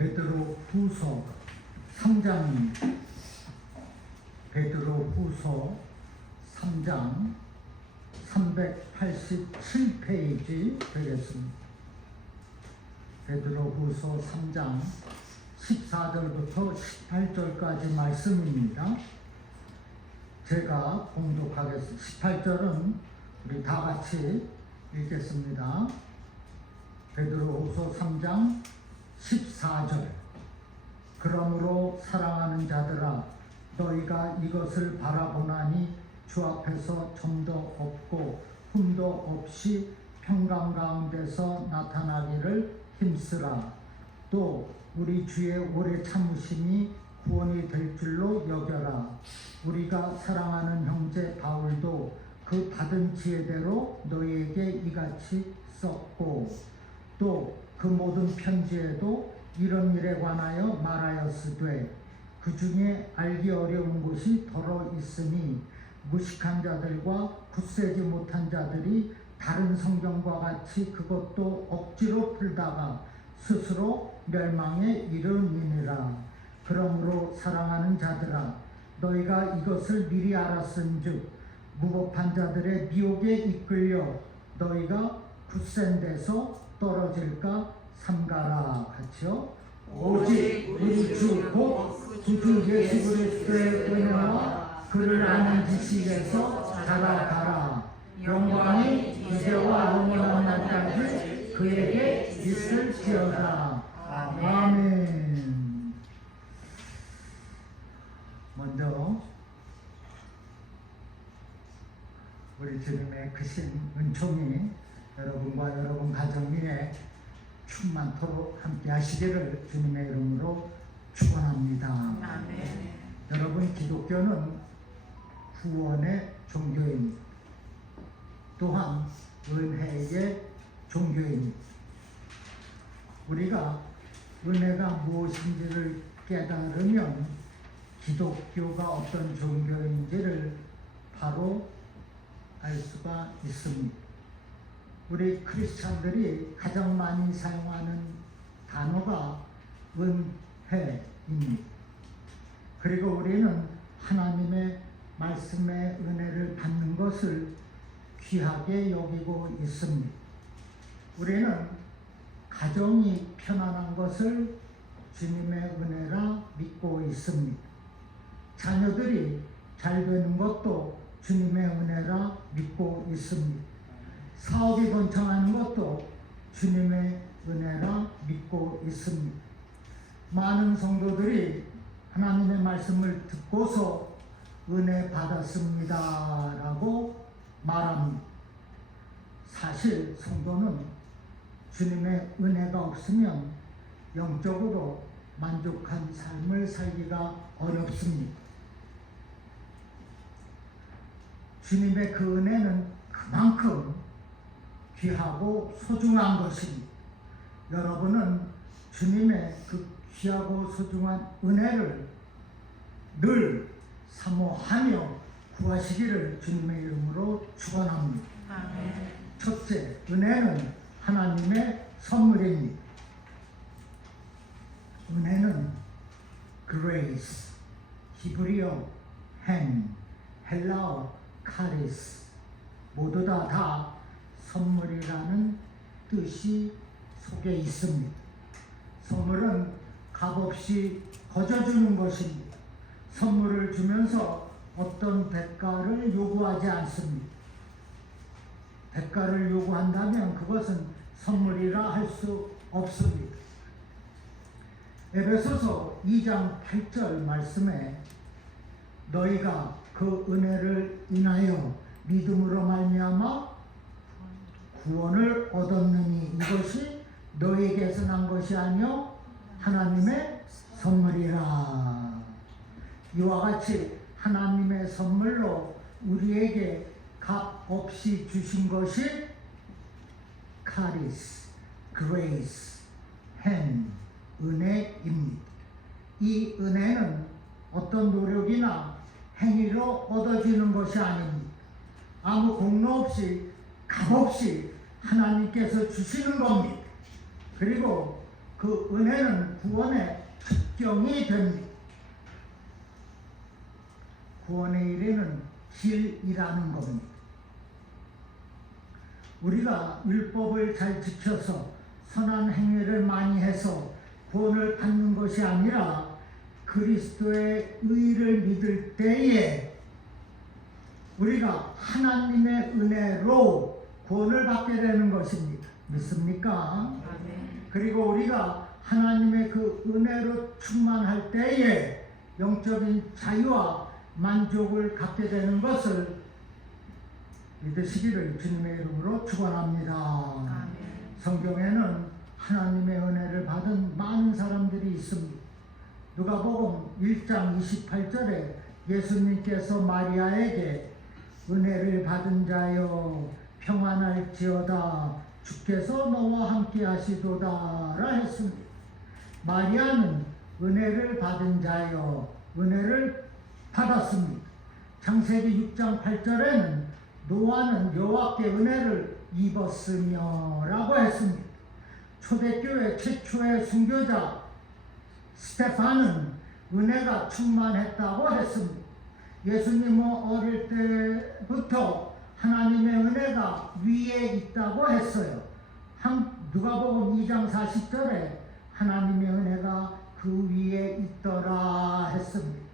베드로 후서 3장입니다. 베드로 후서 3장 387페이지 되겠습니다. 베드로 후서 3장 14절부터 18절까지 말씀입니다. 제가 봉독하겠습니다. 18절은 우리 다 같이 읽겠습니다. 베드로 후서 3장 14절. 그러므로 사랑하는 자들아, 너희가 이것을 바라보나니 주 앞에서 점도 없고 흠도 없이 평강 가운데서 나타나기를 힘쓰라. 또 우리 주의 오래 참으심이 구원이 될 줄로 여겨라. 우리가 사랑하는 형제 바울도 그 받은 지혜대로 너희에게 이같이 썼고, 또 그 모든 편지에도 이런 일에 관하여 말하였으되 그 중에 알기 어려운 것이 더러 있으니 무식한 자들과 굳세지 못한 자들이 다른 성경과 같이 그것도 억지로 풀다가 스스로 멸망에 이르니라. 그러므로 사랑하는 자들아, 너희가 이것을 미리 알았은즉 무법한 자들의 미혹에 이끌려 너희가 굳센 데서 떨어질까 삼가라. 같이요. 오직 우리 주 곧 구주 예수 그리스도의 은혜와 그를 아는 지식에서 자라가라. 영광이 이제와 영원한 날까지 그에게 있을지어다. 아멘. 먼저 우리 주님의 크신 은총이 여러분과 여러분 가정 위에 충만토록 함께 하시기를 주님의 이름으로 축원합니다. 아멘. 여러분, 기독교는 구원의 종교입니다. 또한 은혜의 종교입니다. 우리가 은혜가 무엇인지를 깨달으면 기독교가 어떤 종교인지를 바로 알 수가 있습니다. 우리 크리스찬들이 가장 많이 사용하는 단어가 은혜입니다. 그리고 우리는 하나님의 말씀의 은혜를 받는 것을 귀하게 여기고 있습니다. 우리는 가정이 편안한 것을 주님의 은혜라 믿고 있습니다. 자녀들이 잘 되는 것도 주님의 은혜라 믿고 있습니다. 사업이 번창하는 것도 주님의 은혜라 믿고 있습니다. 많은 성도들이 하나님의 말씀을 듣고서 은혜 받았습니다 라고 말합니다. 사실 성도는 주님의 은혜가 없으면 영적으로 만족한 삶을 살기가 어렵습니다. 주님의 그 은혜는 그만큼 귀하고 소중한 것입니다. 여러분은 주님의 그 귀하고 소중한 은혜를 늘 사모하며 구하시기를 주님의 이름으로 축원합니다. 아멘. 첫째, 은혜는 하나님의 선물입니다. 은혜는 grace, 히브리어 헨, 헬라어 카리스, 모두 다 선물이라는 뜻이 속에 있습니다. 선물은 값없이 거저주는 것입니다. 선물을 주면서 어떤 대가를 요구하지 않습니다. 대가를 요구한다면 그것은 선물이라 할 수 없습니다. 에베소서 2장 8절 말씀에 너희가 그 은혜를 인하여 믿음으로 말미암아 구원을 얻었느니 이것이 너희에게서 난 것이 아니요 하나님의 선물이라. 이와 같이 하나님의 선물로 우리에게 값 없이 주신 것이 카리스, 그레이스, 헨, 은혜입니다. 이 은혜는 어떤 노력이나 행위로 얻어지는 것이 아닙니다. 아무 공로 없이 값없이 하나님께서 주시는 겁니다. 그리고 그 은혜는 구원의 특경이 됩니다. 구원의 이래는 길이라는 겁니다. 우리가 율법을 잘 지켜서 선한 행위를 많이 해서 구원을 받는 것이 아니라 그리스도의 의를 믿을 때에 우리가 하나님의 은혜로 구원을 받게 되는 것입니다. 믿습니까? 그리고 우리가 하나님의 그 은혜로 충만할 때에 영적인 자유와 만족을 갖게 되는 것을 믿으시기를 주님의 이름으로 축원합니다. 성경에는 하나님의 은혜를 받은 많은 사람들이 있습니다. 누가복음 1장 28절에 예수님께서 마리아에게 은혜를 받은 자여 평안할지어다 주께서 너와 함께 하시도다라 했습니다. 마리아는 은혜를 받은 자여 은혜를 받았습니다. 창세기 6장 8절에는 노아는 여호와께 은혜를 입었으며 라고 했습니다. 초대교회 최초의 순교자 스테판은 은혜가 충만했다고 했습니다. 예수님은 어릴 때부터 하나님의 은혜가 위에 있다고 했어요. 누가복음 2장 40절에 하나님의 은혜가 그 위에 있더라 했습니다.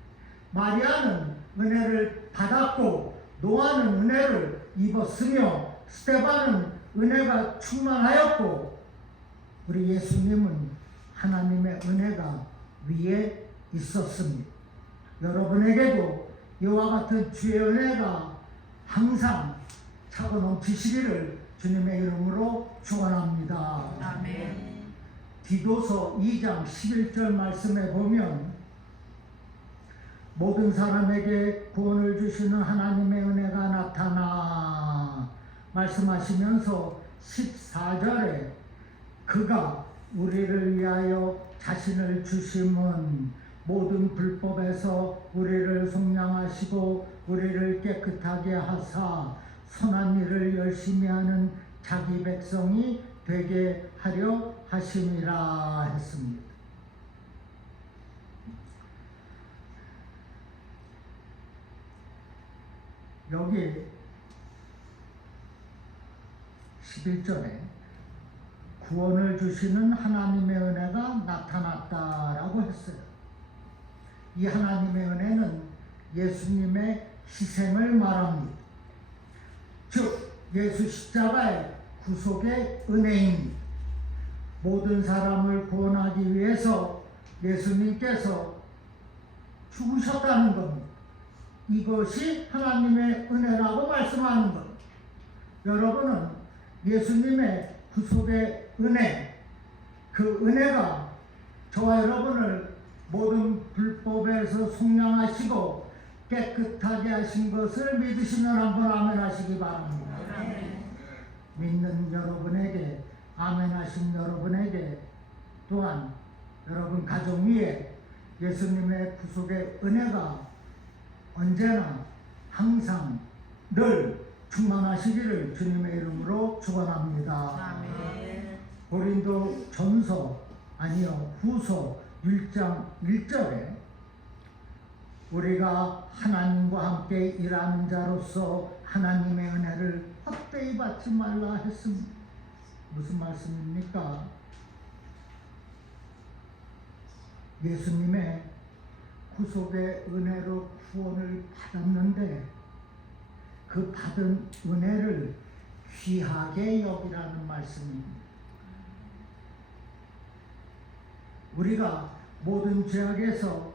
마리아는 은혜를 받았고 노아는 은혜를 입었으며 스테반은 은혜가 충만하였고 우리 예수님은 하나님의 은혜가 위에 있었습니다. 여러분에게도 이와 같은 주의 은혜가 항상 차고 넘치시기를 주님의 이름으로 축원합니다. 아멘. 디도서 2장 11절 말씀에 보면 모든 사람에게 구원을 주시는 하나님의 은혜가 나타나 말씀하시면서 14절에 그가 우리를 위하여 자신을 주심은 모든 불법에서 우리를 속량하시고 우리를 깨끗하게 하사 선한 일을 열심히 하는 자기 백성이 되게 하려 하심이라 했습니다. 여기 11절에 구원을 주시는 하나님의 은혜가 나타났다라고 했어요. 이 하나님의 은혜는 예수님의 희생을 말합니다. 즉 예수 십자가의 구속의 은혜입니다. 모든 사람을 구원하기 위해서 예수님께서 죽으셨다는 겁니다. 이것이 하나님의 은혜라고 말씀하는 것. 여러분은 예수님의 구속의 은혜, 그 은혜가 저와 여러분을 모든 불법에서 속량하시고 깨끗하게 하신 것을 믿으시면 한번 아멘 하시기 바랍니다. 믿는 여러분에게, 아멘 하신 여러분에게 또한 여러분 가정 위에 예수님의 구속의 은혜가 언제나 항상 늘 충만하시기를 주님의 이름으로 축원합니다. 고린도 전서 후서 1장 1절에 우리가 하나님과 함께 일하는 자로서 하나님의 은혜를 헛되이 받지 말라 했습니다. 무슨 말씀입니까? 예수님의 구속의 은혜로 구원을 받았는데 그 받은 은혜를 귀하게 여기라는 말씀입니다. 우리가 모든 죄악에서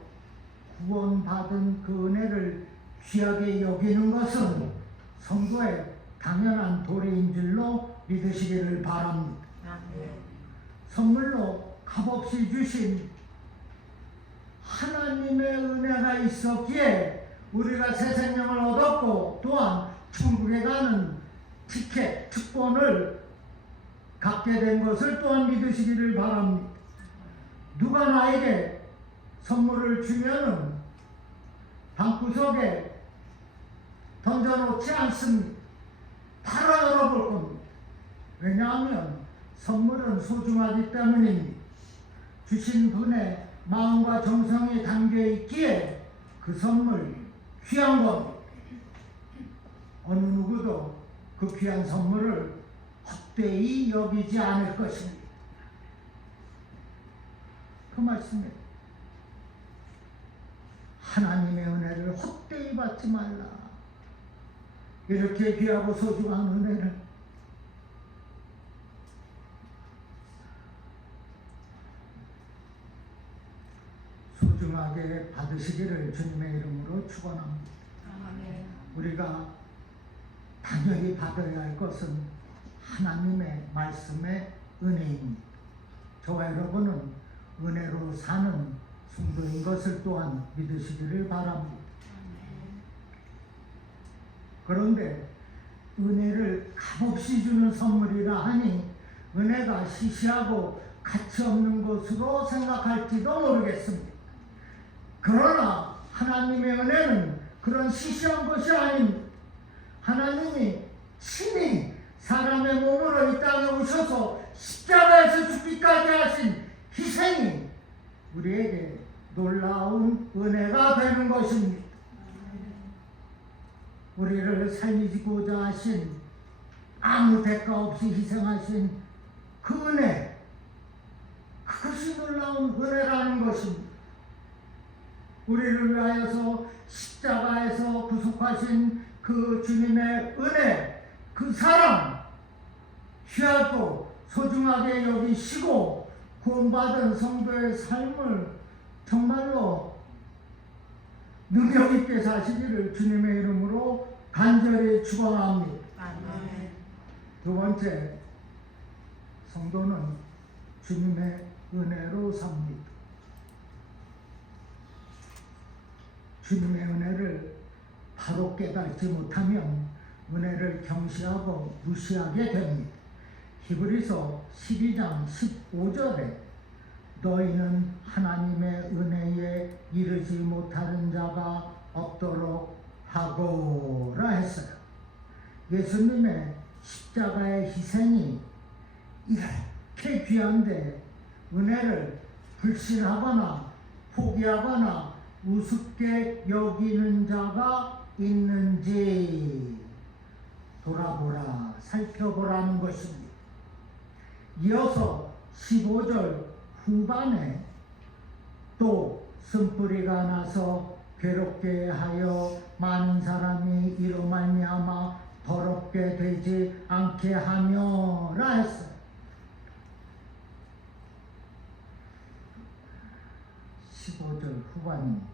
구원받은 그 은혜를 귀하게 여기는 것은 성도의 당연한 도리인 줄로 믿으시기를 바랍니다. 선물로 값없이 주신 하나님의 은혜가 있었기에 우리가 새 생명을 얻었고 또한 천국에 가는 티켓, 특권을 갖게 된 것을 또한 믿으시기를 바랍니다. 누가 나에게 선물을 주면은 방구석에 던져놓지 않습니다. 바로 열어볼 겁니다. 왜냐하면 선물은 소중하기 때문입니다. 주신 분의 마음과 정성이 담겨 있기에 그 선물 귀한 겁니다. 어느 누구도 그 귀한 선물을 헛되이 여기지 않을 것입니다. 그 말씀이에요. 하나님의 은혜를 헛되이 받지 말라. 이렇게 귀하고 소중한 은혜를 소중하게 받으시기를 주님의 이름으로 축원합니다. 우리가 당연히 받아야 할 것은 하나님의 말씀의 은혜입니다. 저와 여러분은 은혜로 사는 성도인 것을 또한 믿으시기를 바랍니다. 그런데 은혜를 값없이 주는 선물이라 하니 은혜가 시시하고 가치 없는 것으로 생각할지도 모르겠습니다. 그러나 하나님의 은혜는 그런 시시한 것이 아닙니다. 하나님이 친히 사람의 몸으로 이 땅에 오셔서 십자가에서 죽기까지 하신 희생이 우리에게 놀라운 은혜가 되는 것입니다. 우리를 살리고자 하신 아무 대가 없이 희생하신 그 은혜, 그것이 놀라운 은혜라는 것입니다. 우리를 위하여서 십자가에서 구속하신 그 주님의 은혜, 그 사랑, 귀하고 소중하게 여기시고 구원받은 성도의 삶을 정말로 능력 있게 사시기를 주님의 이름으로 간절히 축원합니다. 두 번째, 성도는 주님의 은혜로 삽니다. 주님의 은혜를 바로 깨닫지 못하면 은혜를 경시하고 무시하게 됩니다. 히브리서 12장 15절에 너희는 하나님의 은혜에 이르지 못하는 자가 없도록 하고라 했어요. 예수님의 십자가의 희생이 이렇게 귀한데 은혜를 불신하거나 포기하거나 우습게 여기는 자가 있는지 돌아보라, 살펴보라는 것입니다. 이어서 15절 후반에 또 쓴뿌리가 나서 괴롭게 하여 많은 사람이 이로 말미암아 더럽게 되지 않게 하며라 했어요. 15절 후반입니다.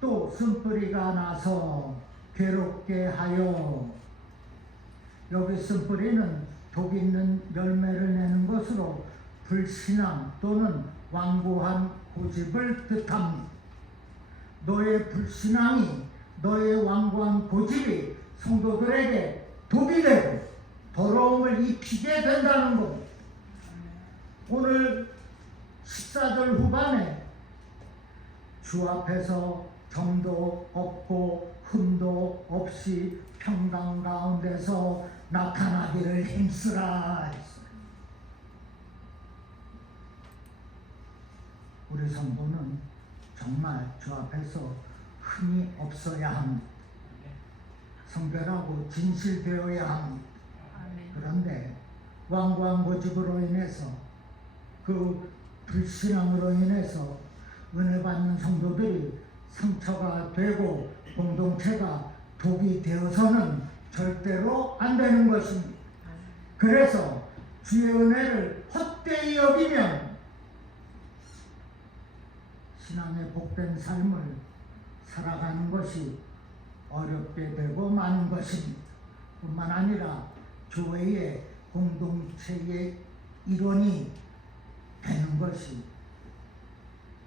또 쓴뿌리가 나서 괴롭게 하여, 여기 쓴뿌리는 독 있는 열매를 내는 것으로 불신앙 또는 완고한 고집을 뜻합니다. 너의 불신앙이, 너의 완고한 고집이 성도들에게 독이 되고 더러움을 입히게 된다는 겁니다. 오늘 14절 후반에 주 앞에서 점도 없고 흠도 없이 평강 가운데서 나타나기를 힘쓰라 했어요. 우리 성도는 정말 주 앞에서 흠이 없어야 합니다. 성결하고 진실되어야 합니다. 그런데 완고한 고집으로 인해서, 그 불신앙으로 인해서 은혜 받는 성도들이 상처가 되고 공동체가 독이 되어서는 절대로 안 되는 것입니다. 그래서 주의 은혜를 헛되이 여기면 신앙의 복된 삶을 살아가는 것이 어렵게 되고 마는 것입니다. 뿐만 아니라 교회의 공동체의 일원이 되는 것이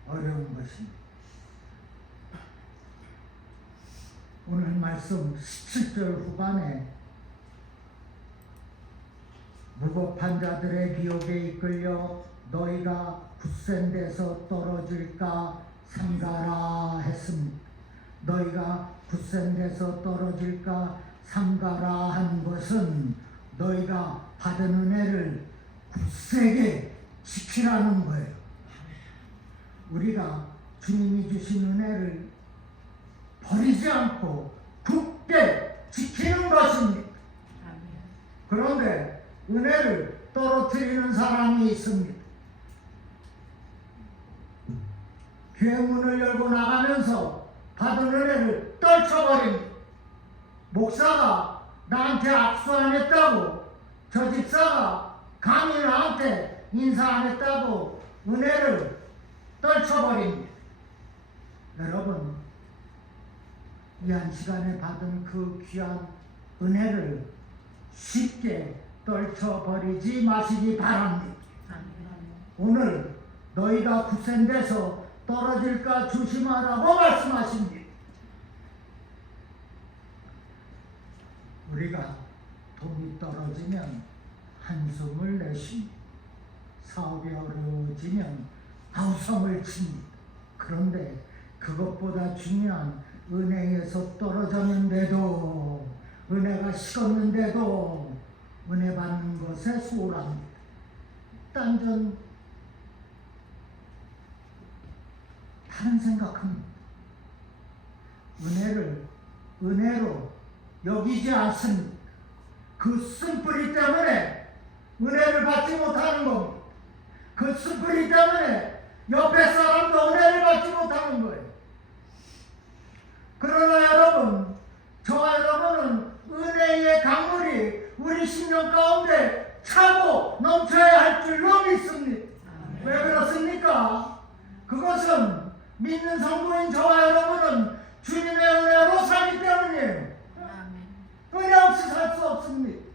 어려운 것입니다. 오늘 말씀 17절 후반에 무법한 자들의 미혹에 이끌려 너희가 굳센 데서 떨어질까 삼가라 했습니다. 너희가 굳센 데서 떨어질까 삼가라 한 것은 너희가 받은 은혜를 굳세게 지키라는 거예요. 우리가 주님이 주신 은혜를 버리지 않고 굳게 지키는 것입니다. 그런데 은혜를 떨어뜨리는 사람이 있습니다. 교회 문을 열고 나가면서 받은 은혜를 떨쳐버립니다. 목사가 나한테 악수 안 했다고, 저 집사가 감히 나한테 인사 안 했다고 은혜를 떨쳐버립니다. 여러분, 이 한 시간에 받은 그 귀한 은혜를 쉽게 떨쳐버리지 마시기 바랍니다. 오늘 너희가 구센돼서 떨어질까 조심하라고 말씀하십니다. 우리가 돈이 떨어지면 한숨을 내쉽니다. 사업이 어려워지면 아우성을 칩니다. 그런데 그것보다 중요한 은혜에서 떨어졌는데도, 은혜가 식었는데도 은혜 받는 것에 소홀합니다. 딴전 다른 생각합니다. 은혜를 은혜로 여기지 않습니다. 그 쓴뿌리 때문에 은혜를 받지 못하는 겁니다. 그 쓴뿌리 때문에 옆에 사람도 은혜를 받지 못하는 거예요. 그러나 여러분, 저와 여러분은 은혜의 강물이 우리 심령 가운데 차고 넘쳐야 할 줄로 믿습니다. 왜 그렇습니까? 그것은 믿는 성도인 저와 여러분은 주님의 은혜로 살기 때문이에요. 은혜 없이 살 수 없습니다.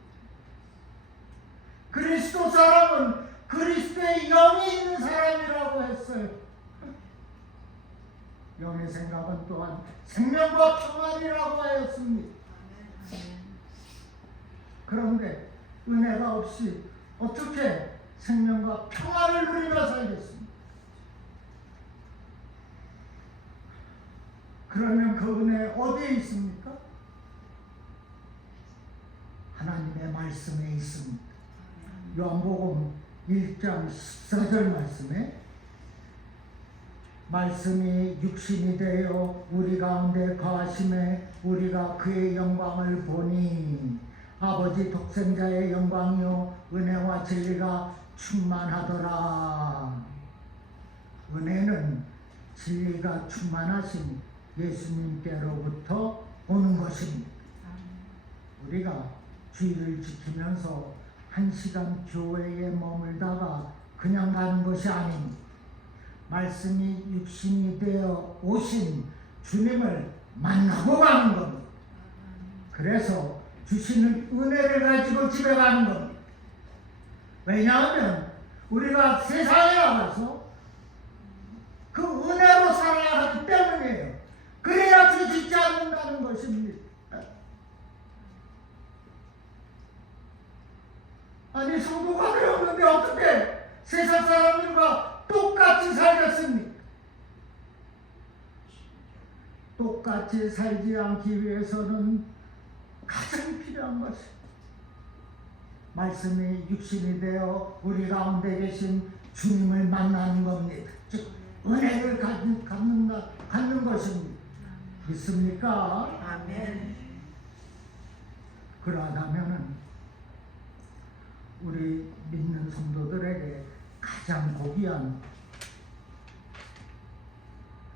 그리스도 사람은 그리스도의 영이 있는 사람이라고 했어요. 영의 생각은 또한 생명과 평안이라고 하였습니다. 그런데 은혜가 없이 어떻게 생명과 평안을 누리며 살겠습니까? 그러면 그 은혜 어디에 있습니까? 하나님의 말씀에 있습니다. 요한복음 1장 14절 말씀에 말씀이 육신이 되어 우리 가운데 거하심에 우리가 그의 영광을 보니 아버지 독생자의 영광이요 은혜와 진리가 충만하더라. 은혜는 진리가 충만하신 예수님께로부터 오는 것입니다. 우리가 주의를 지키면서 1시간 교회에 머물다가 그냥 가는 것이 아닙니다. 말씀이 육신이 되어 오신 주님을 만나고 가는 겁니다. 그래서 주시는 은혜를 가지고 집에 가는 겁니다. 왜냐하면 우리가 세상에 나가서 그 은혜로 살아야 하기 때문이에요. 그래야 죄짓지 않는다는 것입니다. 아니, 성도가 되었는데 어떻게 세상 사람들과 똑같이 살겠습니까? 똑같이 살지 않기 위해서는 가장 필요한 것이 말씀이 육신이 되어 우리 가운데 계신 주님을 만나는 겁니다. 즉 은혜를 갖는 것입니다. 믿습니까? 아멘. 그러하다면은 우리 믿는 성도들에게 가장 고귀한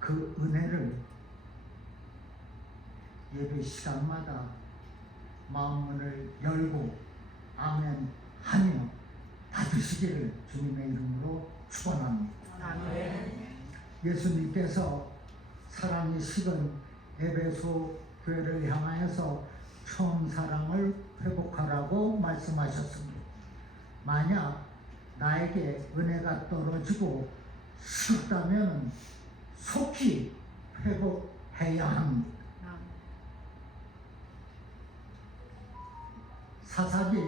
그 은혜를 예배 시간마다 마음문을 열고 아멘 하며 받으시기를 주님의 이름으로 축원합니다. 아멘. 예수님께서 사랑이 식은 에베소 교회를 향하여서 처음 사랑을 회복하라고 말씀하셨습니다. 만약 나에게 은혜가 떨어지고 식었다면 속히 회복해야 합니다. 사사기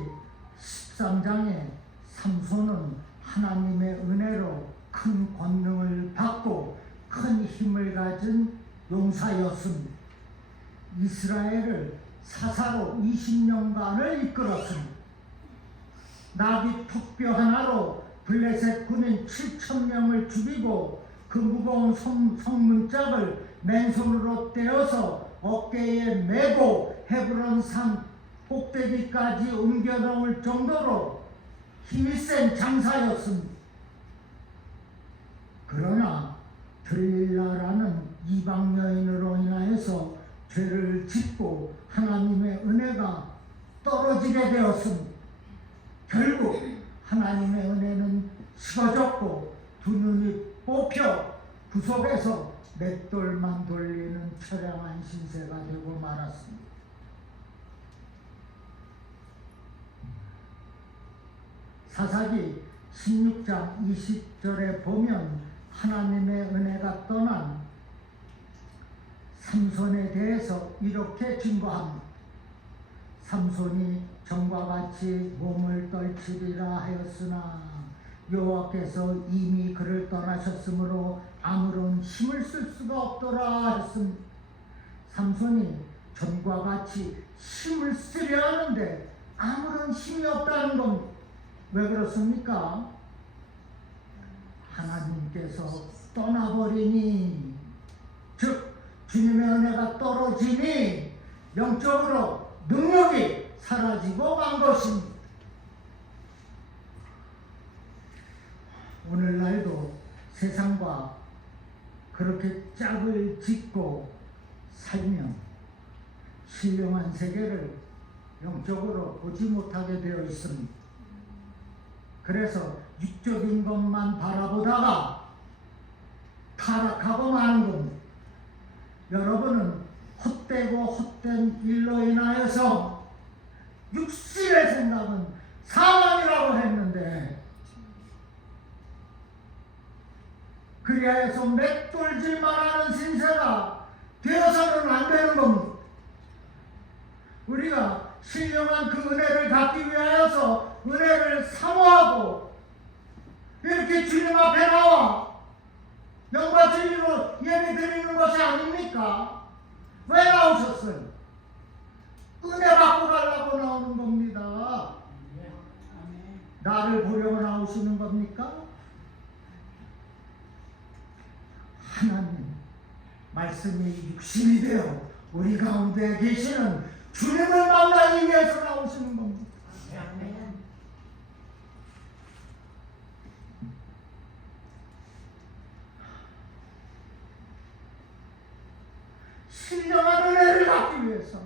13장에 삼손은 하나님의 은혜로 큰 권능을 받고 큰 힘을 가진 용사였습니다. 이스라엘을 사사로 20년간을 이끌었습니다. 나귀 턱뼈 하나로 블레셋 군인 7,000명을 죽이고 그 무거운 성문짝을 맨손으로 떼어서 어깨에 메고 헤브론 산 꼭대기까지 옮겨 놓을 정도로 힘이 센 장사였습니다. 그러나 들릴라라는 이방 여인으로 인하여서 죄를 짓고 하나님의 은혜가 떨어지게 되었습니다. 결국 하나님의 은혜는 식어졌고 두 눈이 뽑혀 구석에서 맷돌만 돌리는 처량한 신세가 되고 말았습니다. 사사기 16장 20절에 보면 하나님의 은혜가 떠난 삼손에 대해서 이렇게 증거합니다. 삼손이 전과 같이 몸을 떨치리라 하였으나 여호와께서 이미 그를 떠나셨으므로 아무런 힘을 쓸 수가 없더라 했습니다. 삼손이 전과 같이 힘을 쓰려 하는데 아무런 힘이 없다는 겁니다. 왜 그렇습니까? 하나님께서 떠나버리니, 즉 주님의 은혜가 떨어지니 영적으로 능력이 사라지고 만 것입니다. 오늘날도 세상과 그렇게 짝을 짓고 살면 신령한 세계를 영적으로 보지 못하게 되어 있습니다. 그래서 육적인 것만 바라보다가 타락하고 마는 겁니다. 여러분은 헛되고 헛된 일로 인하여서 육신의 생각은 사망이라고 했는데, 그리하여서 맷돌질만 하는 신세가 되어서는 안 되는 겁니다. 우리가 신령한 그 은혜를 갖기 위하여서 은혜를 사모하고 이렇게 주님 앞에 나와 영과 진리로 예배 드리는 것이 아닙니까? 왜 나오셨어요? 은혜 받고 가려고 나오는 겁니다. 나를 보려고 나오시는 겁니까? 하나님 말씀이 육신이 되어 우리 가운데 계시는 주님을 만나기 위해서 나오시는 겁니다. 신령한 은혜를 받기 위해서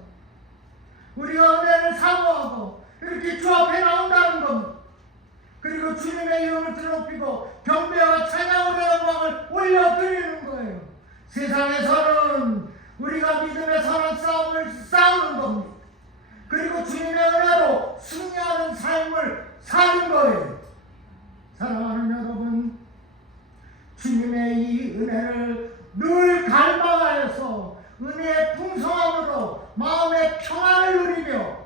우리가 은혜를 사모하고 이렇게 주 앞에 나온다는 겁니다. 그리고 주님의 이름을 드높이고 경배와 찬양으로 영광을 올려드리는 거예요. 세상에서는 우리가 믿음의 선한 싸움을 싸우는 겁니다. 그리고 주님의 은혜로 승리하는 삶을 사는 거예요. 사랑하는 여러분, 주님의 이 은혜를 늘 갈망하여서 은혜의 풍성함으로 마음의 평안을 누리며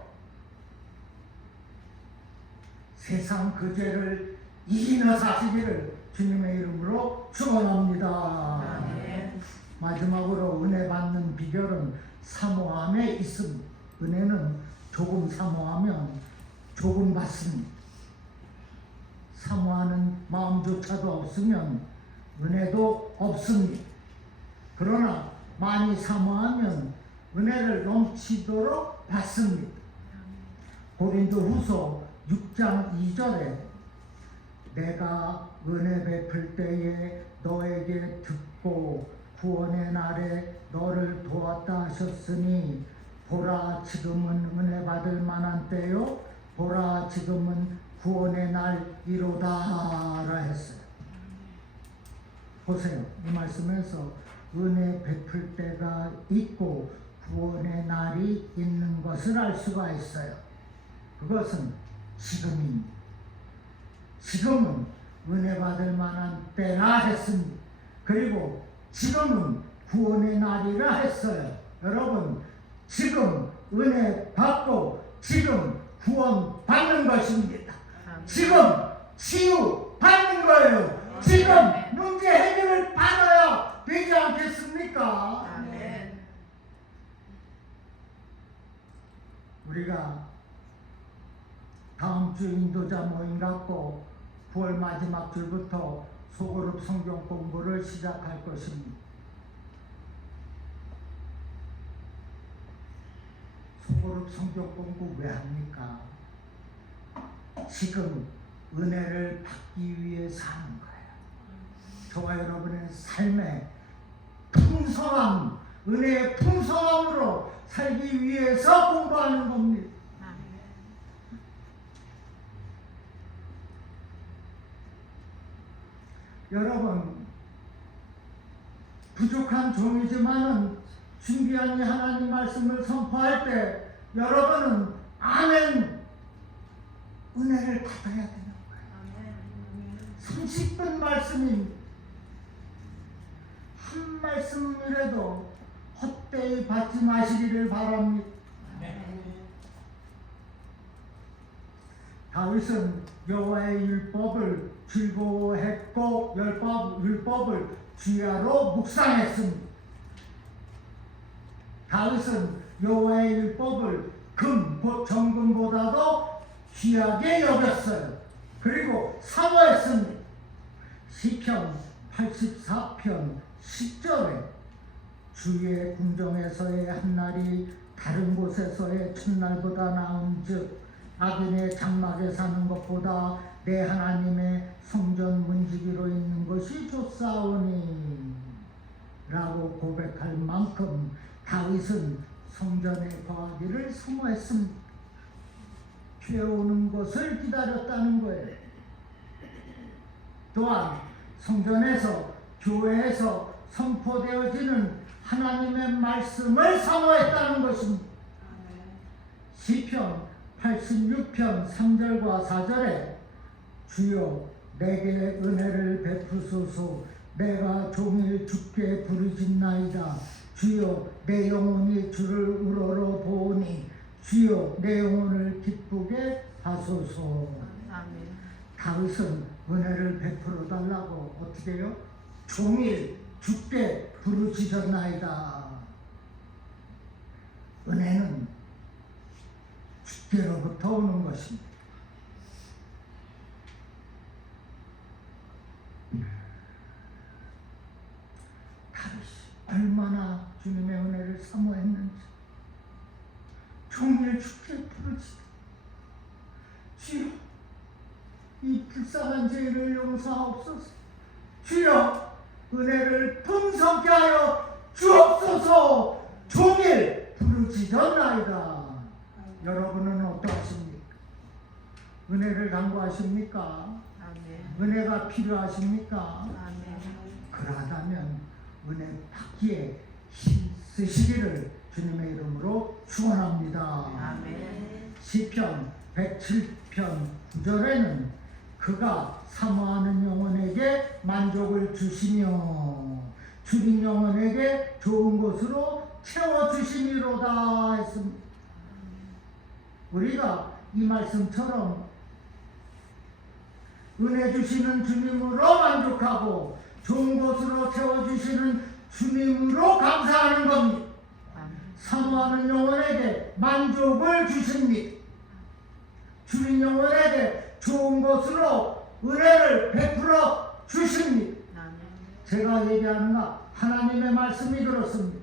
세상 그 죄를 이기며 사시기를 주님의 이름으로 축원합니다. 아멘. 마지막으로 은혜 받는 비결은 사모함에 있습니다. 은혜는 조금 사모하면 조금 받습니다. 사모하는 마음조차도 없으면 은혜도 없습니다. 그러나 많이 사모하면 은혜를 넘치도록 받습니다. 고린도후서 6장 2절에 내가 은혜 베풀 때에 너에게 듣고 구원의 날에 너를 도왔다 하셨으니 보라 지금은 은혜 받을 만한 때요 보라 지금은 구원의 날이로다라 했어요. 보세요. 이 말씀에서 은혜 베풀 때가 있고 구원의 날이 있는 것을 알 수가 있어요. 그것은 지금입니다. 지금은 은혜 받을 만한 때라 했습니다. 그리고 지금은 구원의 날이라 했어요. 여러분, 지금 은혜 받고 지금 구원 받는 것입니다. 지금 치유 받는 거예요. 지금 문제 해결을 받아야 되지 않겠습니까? 아멘. 우리가 다음 주 인도자 모임 갖고 9월 마지막 주부터 소그룹 성경 공부를 시작할 것입니다. 소그룹 성경 공부 왜 합니까? 지금 은혜를 받기 위해 사는 거예요. 저와 여러분의 삶의 풍성함, 은혜의 풍성함으로 살기 위해서 공부하는 겁니다. 여러분, 부족한 종이지만은 준비한 이 하나님 말씀을 선포할 때 여러분은 아멘, 은혜를 받아야 되는 거예요. 30분 말씀입니다. 한 말씀이라도 헛되이 받지 마시기를 바랍니다. 다윗은 여호와의 율법을 즐거워했고 율법을 주야로 묵상했습니다. 다윗은 여호와의 율법을 금, 정금보다도 귀하게 여겼어요. 그리고 사모했습니다. 시편 84편 10절에 주의 궁정에서의 한날이 다른 곳에서의 첫날보다 나은즉 악인의 장막에 사는 것보다 내 하나님의 성전 문지기로 있는 것이 좋사오니 라고 고백할 만큼 다윗은 성전에 거하기를 사모했습니다. 죄오는 것을 기다렸다는 거예요. 또한 성전에서 교회에서 선포되어지는 하나님의 말씀을 사모했다는 것입니다. 시편 86편 3절과 4절에 주여 내게 은혜를 베푸소서 내가 종일 주께 부르짖나이다. 주여 내 영혼이 주를 우러러 보오니 주여 내 영혼을 기쁘게 하소서. 아멘. 다윗은 은혜를 베풀어 달라고 어떻게 해요? 종일 주께 부르짖었나이다. 은혜는 주께로부터 오는 것입니다. 다윗이 얼마나 주님의 은혜를 사모했는지 종일 주께 부르짖다. 주여 이 불쌍한 죄를 용서하옵소서. 주여 은혜를 풍성케 하여 주옵소서. 종일 부르짖었나이다. 여러분은 어떠하십니까? 은혜를 간구하십니까? 아멘. 은혜가 필요하십니까? 아멘. 그러하다면 은혜 받기에 힘쓰시기를 주님의 이름으로 축원합니다. 아멘. 시편 107편 9절에는 그가 사모하는 영혼에게 만족을 주시며 줄인 영혼에게 좋은 것으로 채워주시니로다 했습니다. 우리가 이 말씀처럼 은혜 주시는 주님으로 만족하고 좋은 것으로 채워주시는 주님으로 감사하는 겁니다. 사모하는 영혼에게 만족을 주십니다. 주인 영혼에게 좋은 것으로 은혜를 베풀어 주십니다. 제가 얘기하는 것 하나님의 말씀이 그렇습니다.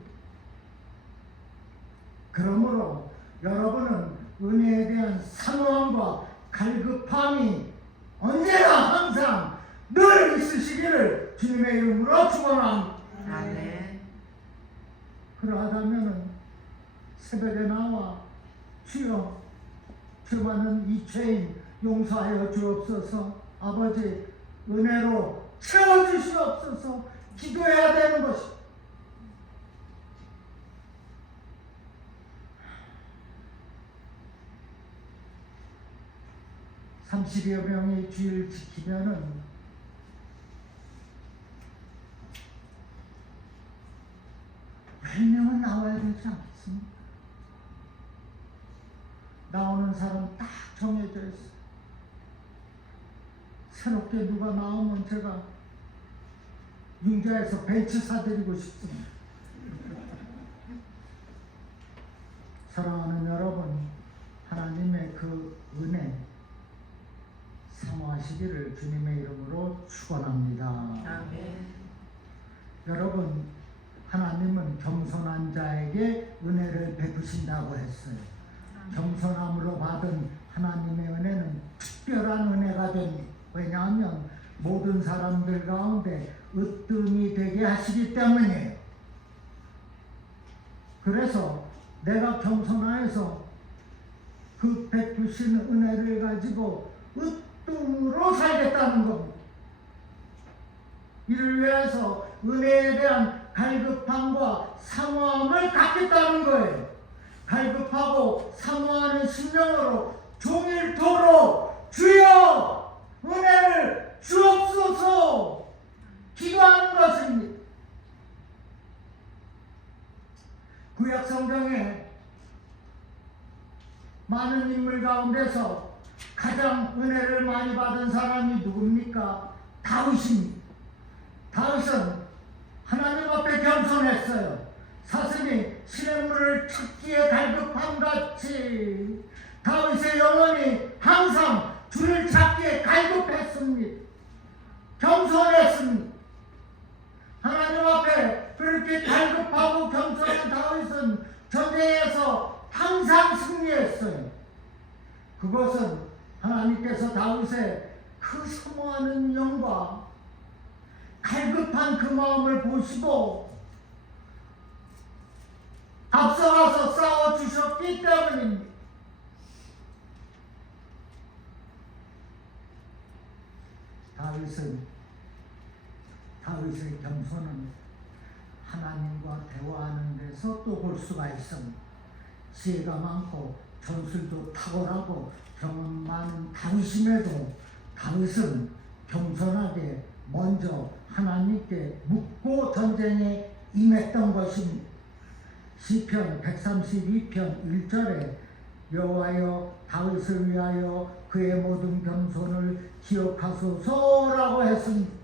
그러므로 여러분은 은혜에 대한 사모함과 갈급함이 언제나 항상 늘 있으시기를 주님의 이름으로 축원합니다. 아멘. 그러하다면 새벽에 나와 주여 주만은 이 죄인 용서하여 주옵소서. 아버지 은혜로 채워주시옵소서. 기도해야 되는 것입니다. 30여 명이 주의를 지키면은 명은 나와야 되지 않겠습니까? 나오는 사람 딱 정해져 있어요. 새롭게 누가 나오면 제가 융자에서 벤츠 사드리고 싶습니다. 사랑하는 여러분, 하나님의 그 은혜 사모하시기를 주님의 이름으로 축원합니다. 아멘. 여러분, 하나님은 겸손한 자에게 은혜를 베푸신다고 했어요. 겸손함으로 받은 하나님의 은혜는 특별한 은혜가 됩니다. 왜냐하면 모든 사람들 가운데 으뜸이 되게 하시기 때문이에요. 그래서 내가 겸손하여서 그 베푸신 은혜를 가지고 으뜸으로 살겠다는 겁니다. 이를 위해서 은혜에 대한 갈급함과 사모함을 갖겠다는 거예요. 갈급하고 사모하는 심령으로 종일토록 주여 은혜를 주옵소서 기도하는 것입니다. 구약 성경에 많은 인물 가운데서 가장 은혜를 많이 받은 사람이 누굽니까? 다윗입니다. 다윗은 하나님 앞에 겸손했어요. 사슴이 시냇물을 찾기에 갈급함같이 다윗의 영혼이 항상 주를 찾기에 갈급했습니다. 겸손했습니다. 하나님 앞에 그렇게 갈급하고 겸손한 다윗은 전쟁에서 항상 승리했어요. 그것은 하나님께서 다윗의 그 사모하는 영과 갈급한 그 마음을 보시고 앞서가서 싸워주셨기 때문입니다. 다윗의 겸손은 하나님과 대화하는 데서 또 볼 수가 있습니다. 지혜가 많고 전술도 탁월하고 경험 많은 다윗임에도 다윗은 겸손하게 먼저 하나님께 묻고 전쟁에 임했던 것입니다. 시편 132편 1절에 여호와여 다윗을 위하여 그의 모든 겸손을 기억하소서라고 했습니다.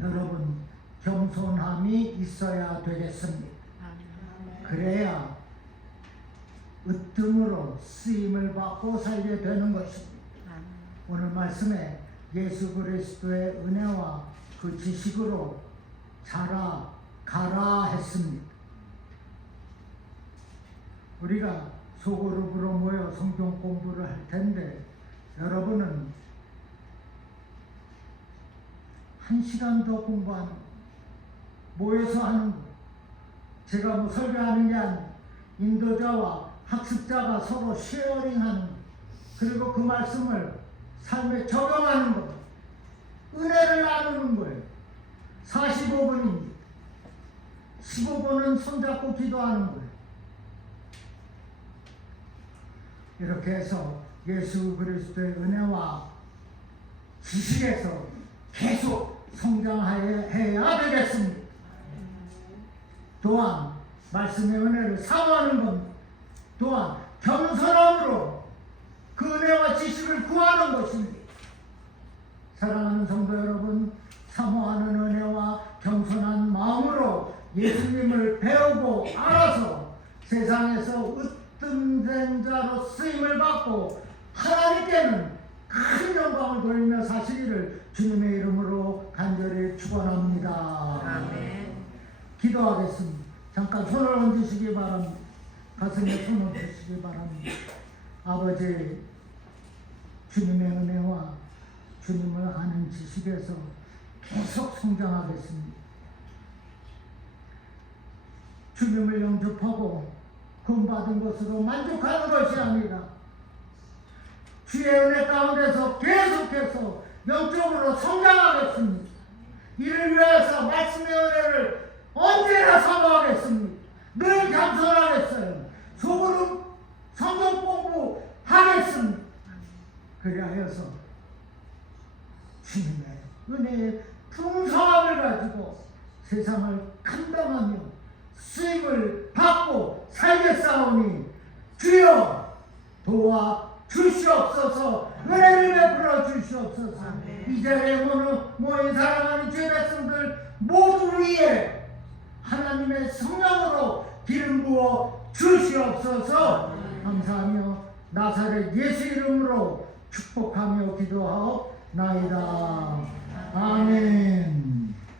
여러분, 겸손함이 있어야 되겠습니다. 그래야 으뜸으로 쓰임을 받고 살게 되는 것입니다. 오늘 말씀에 예수 그리스도의 은혜와 그 지식으로 자라가라 했습니다. 우리가 소그룹으로 모여 성경 공부를 할 텐데 여러분은 1시간 더 공부하는 거, 모여서 하는 거, 제가 뭐 설교하는 게 아니고 인도자와 학습자가 서로 쉐어링하는 거, 그리고 그 말씀을 삶에 적용하는 거, 은혜를 나누는 거예요. 45분입니다. 15분은 손잡고 기도하는 거예요. 이렇게 해서 예수 그리스도의 은혜와 지식에서 계속 성장해야 되겠습니다. 또한 말씀의 은혜를 사모하는 겁니다. 또한 겸손함으로 그 은혜와 지식을 구하는 것입니다. 사랑하는 성도 여러분, 사모하는 은혜와 겸손한 마음으로 예수님을 배우고 알아서 세상에서 으뜸된 자로 쓰임을 받고 하나님께는 큰 영광을 돌리며 사시기를 주님의 이름으로 간절히 축원합니다. 아멘. 기도하겠습니다. 잠깐 손을 얹으시기 바랍니다. 가슴에 손을 얹으시기 바랍니다. 아버지, 주님의 은혜와 주님을 아는 지식에서 계속 성장하겠습니다. 주님을 영접하고 구원받은 것으로 만족하는 것이 아니라 주의 은혜 가운데서 계속해서 영적으로 성장하겠습니다. 이를 위해서 말씀의 은혜를 언제나 사모하겠습니다. 늘 겸손하겠어요. 속으로 성경 공부하겠습니다. 그리하여서 주님의 은혜의 풍성함을 가지고 세상을 감당하며 쓰임을 받고 살겠사오니 주여 도와 주시옵소서. 은혜를 베풀어 주시옵소서. 이 자리에 모인 사랑하는 주의 백성들 모두 위에 하나님의 성령으로 기름 부어 주시옵소서. 감사하며 나사렛 예수 이름으로 축복하며 기도하옵나이다.